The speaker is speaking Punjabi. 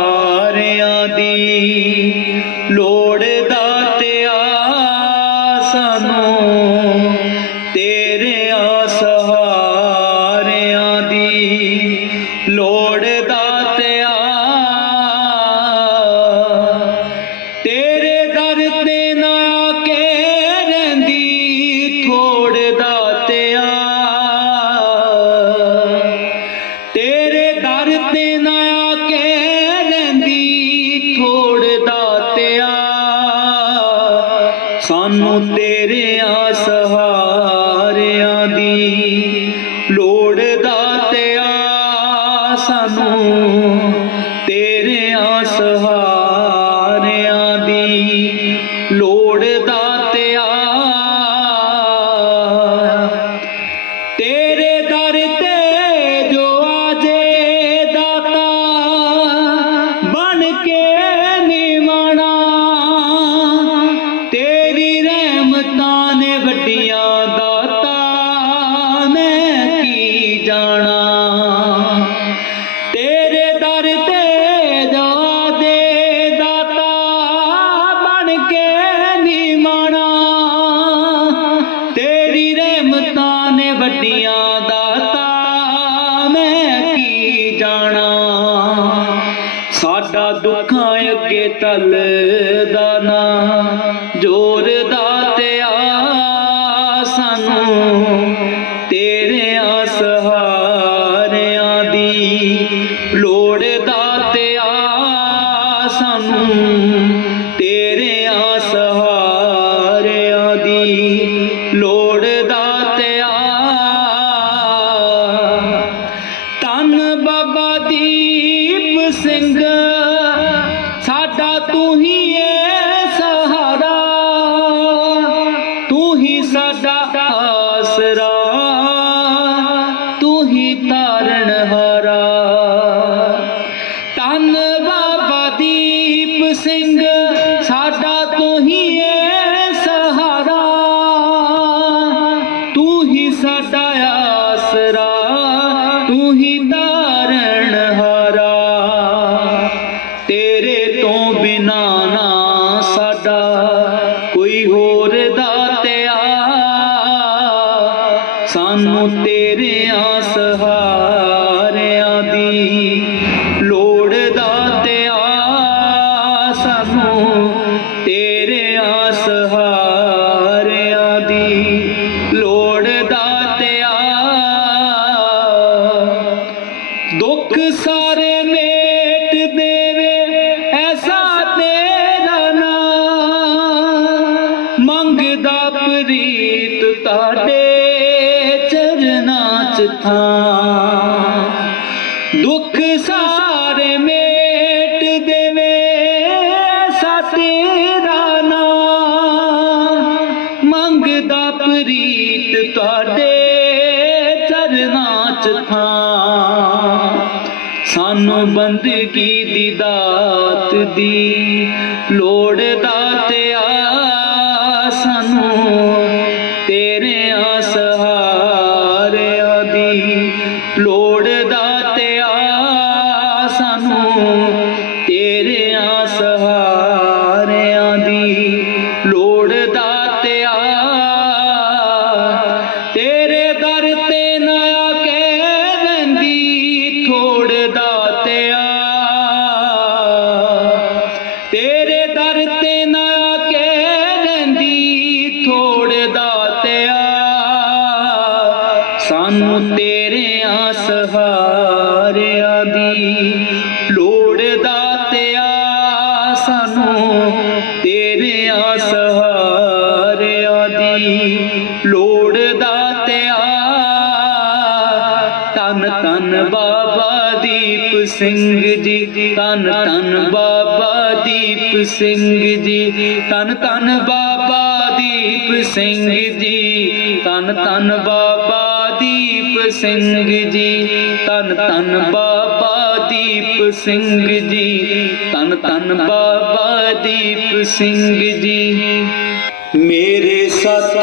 ਸਾਰਿਆਂ ਦੀ ਲੋੜ ਦਾਤਿਆ ਸਾਨੂੰ। ਸਾਨੂੰ ਤੇਰੇ ਆ ਸਹਾਰਿਆਂ ਦੀ ਲੋੜ ਦਾਤਿਆ ਸਾਨੂੰ ਤੇਰੇ ਆ ਸਹਾਰਿਆਂ ਤੇਰੇ ਦਰ ਤੇ ਜਾ ਦੇ ਦਾਤਾ ਬਣ ਕੇ ਨਿਮਾਣਾ ਤੇਰੀ ਰਹਿਮਤਾਂ ਨੇ ਵੱਡੀਆਂ ਦਾਤਾ, ਮੈਂ ਕੀ ਜਾਣਾ? ਸਾਡਾ ਦੁੱਖਾਂ ਅੱਗੇ ਤਲ ਦਾ ਨਾ, ਜੋਰ ਬਾਬਾ ਦੀਪ ਸਿੰਘ। ਸਾਡਾ ਤੂੰ ਹੀ ਏ ਸਹਾਰਾ। ਤੂੰ ਹੀ ਸਾਡਾ ਆਸਰਾ। ਤੂੰ ਹੀ ਤਾਰਨ ਹਾਰਾ। ਤਨ ਬਾਬਾ ਦੀਪ ਸਿੰਘ, ਸਾਡਾ ਤੂੰ ਹੀ ਏ ਸਹਾਰਾ। ਤੂੰ ਹੀ ਸਾਡਾ ਆਸਰਾ। ਤੂੰ ਹੀ ਚਰਨਾਂ ਦੁੱਖ ਸਾਰੇ ਮੇਟ ਦੇਵੇ ਐਸਾ ਤੇਰਾ ਨਾਮ। ਮੰਗਦਾ ਪ੍ਰੀਤ ਤੁਹਾਡੇ ਚਰਨਾਂ ਚ ਥਾਂ। ਸਾਨੂੰ ਬੰਦਗੀ ਦੀ ਦਾਤ ਦੀ ਲੋੜ ਦਾਤਿਆ ਦਾਤਿਆ ਸਾਨੂੰ ਤੇਰੇ ਆ ਸਹਾਰਿਆਂ ਦੀ ਲੋੜ ਦਾਤਿਆ ਸਾਨੂੰ ਤੇਰੇ ਆ ਸਹਾਰਿਆਂ ਦੀ ਲੋੜ ਦਾਤਿਆ ਤਨ ਤਨ ਬਾਬਾ ਸਿੰਘ ਜੀ ਤਨ ਤਨ ਬਾਬਾ ਦੀਪ ਸਿੰਘ ਜੀ ਤਨ ਤਨ ਬਾਬਾ ਦੀਪ ਸਿੰਘ ਜੀ ਤਨ ਤਨ ਬਾਬਾ ਦੀਪ ਸਿੰਘ ਜੀ ਤਨ ਤਨ ਬਾਬਾ ਦੀਪ ਸਿੰਘ ਜੀ ਤਨ ਤਨ ਬਾਬਾ ਦੀਪ ਸਿੰਘ ਜੀ। ਮੇਰੇ ਸਤ